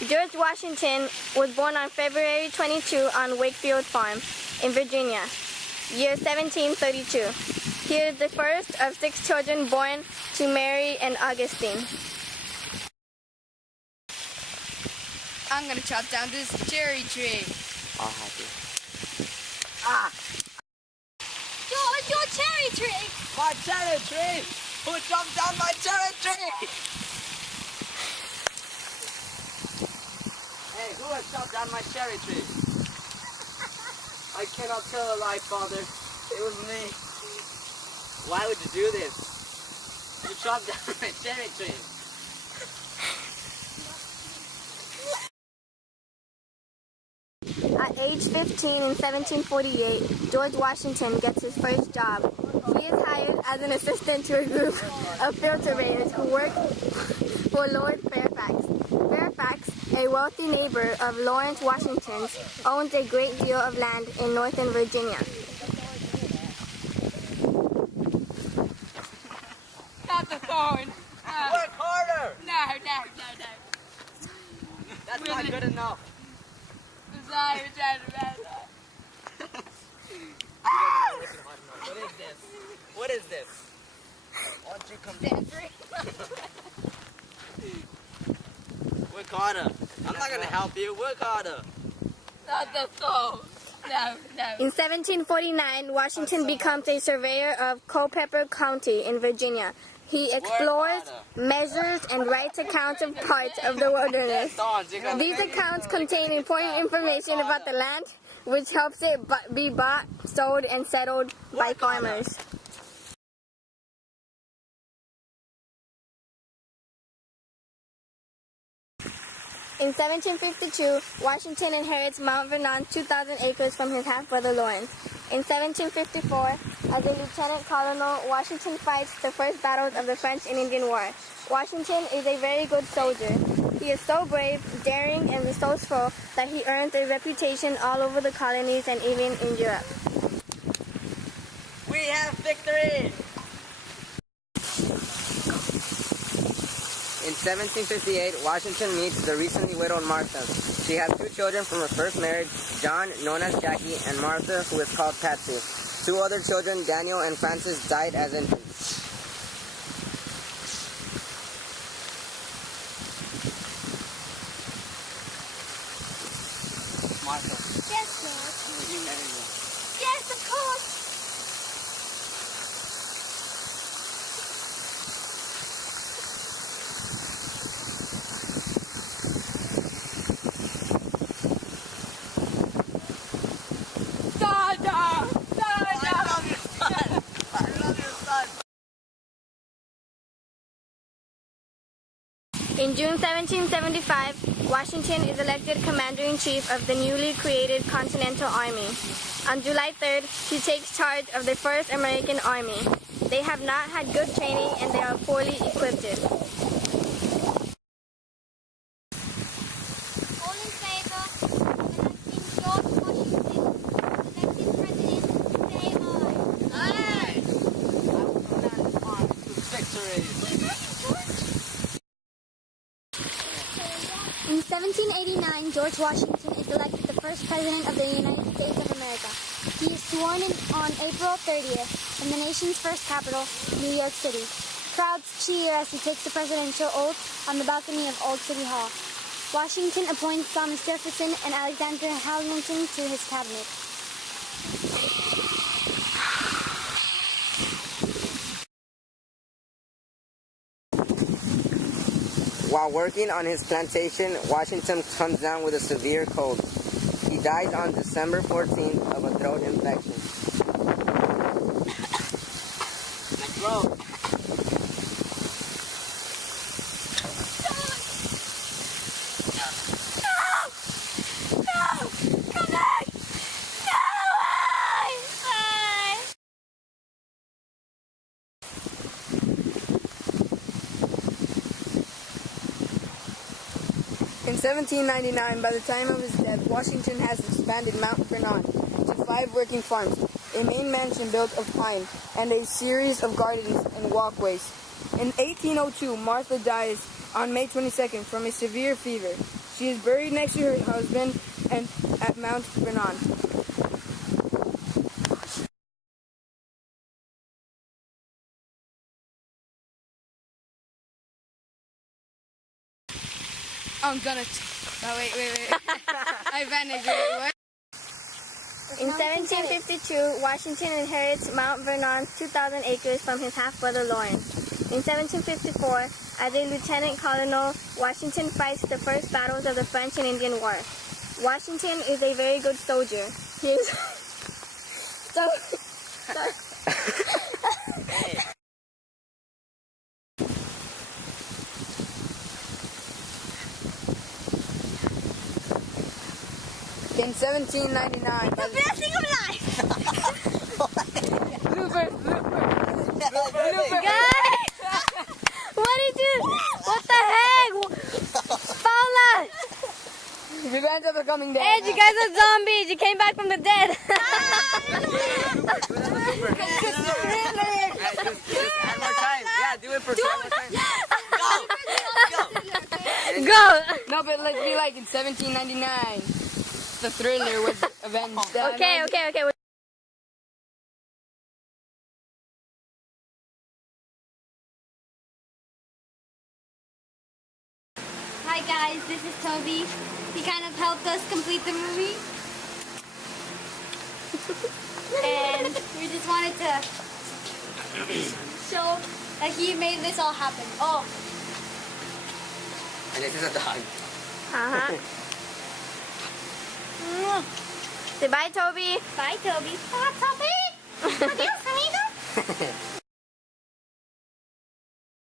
George Washington was born on February 22 on Wakefield Farm in Virginia, year 1732. He is the first of 6 children born to Mary and Augustine. I'm gonna chop down this cherry tree. I'll help you. George, your cherry tree! My cherry tree! Who chopped down my cherry tree? Hey, who has chopped down my cherry tree? I cannot tell a lie, Father. It was me. Why would you do this? You chopped down my cherry tree. At age 15 in 1748, George Washington gets his first job. He is hired as an assistant to a group of field surveyors who work for Lord Fairfax. Fairfax, a wealthy neighbor of Lawrence Washington's, owns a great deal of land in northern Virginia. Not the phone. Work harder! No. That's not good enough. Sorry, we're trying to run. What is this? What is this? Why don't you come down? Work harder. I'm not gonna help you. Work harder. Not the phone. No. In 1749, Washington becomes a surveyor of Culpeper County in Virginia. He explores, measures, and writes accounts of parts of the wilderness. These accounts contain important information about the land, which helps it be bought, sold, and settled by farmers. In 1752, Washington inherits Mount Vernon, 2,000 acres from his half-brother Lawrence. In 1754, as a lieutenant colonel, Washington fights the first battles of the French and Indian War. Washington is a very good soldier. He is so brave, daring, and resourceful that he earns a reputation all over the colonies and even in Europe. We have victory! In 1758, Washington meets the recently widowed Martha. She has 2 children from her first marriage, John, known as Jackie, and Martha, who is called Patsy. 2 other children, Daniel and Francis, died as infants. Martha, Yes, ma'am. will you marry me? Yes, of course. In June 1775, Washington is elected Commander-in-Chief of the newly created Continental Army. On July 3rd, he takes charge of the first American Army. They have not had good training and they are poorly equipped. All in favor of electing George Washington as elected president, say aye. Victory! In 1789, George Washington is elected the first president of the United States of America. He is sworn in on April 30th in the nation's first capital, New York City. Crowds cheer as he takes the presidential oath on the balcony of Old City Hall. Washington appoints Thomas Jefferson and Alexander Hamilton to his cabinet. While working on his plantation, Washington comes down with a severe cold. He dies on December 14th of a throat infection. My throat. In 1799, by the time of his death, Washington has expanded Mount Vernon to 5 working farms, a main mansion built of pine, and a series of gardens and walkways. In 1802, Martha dies on May 22nd from a severe fever. She She is buried next to her husband and at Mount Vernon. I'm gonna. Oh, wait. I vanished. Wait, what? In 1752, Washington inherits Mount Vernon, 2,000 acres from his half-brother Lawrence. In 1754, as a lieutenant colonel, Washington fights the first battles of the French and Indian War. Washington is a very good soldier. He is so. In 1799, by the Best thing of life! bloopers. Guys! What did you? What the heck? Paula! Revenge of the Coming Dead. Ed, you guys are zombies. You came back from the dead. One more time. Yeah, do it for two more times. Go! No, but let's be like in 1799. The Thriller was avenged. Okay. Hi guys, this is Toby. He kind of helped us complete the movie. And we just wanted to show that he made this all happen. Oh, And this is a dog. Uh-huh. Say bye, Toby. bye Toby. Bye Toby. Adios, amigo.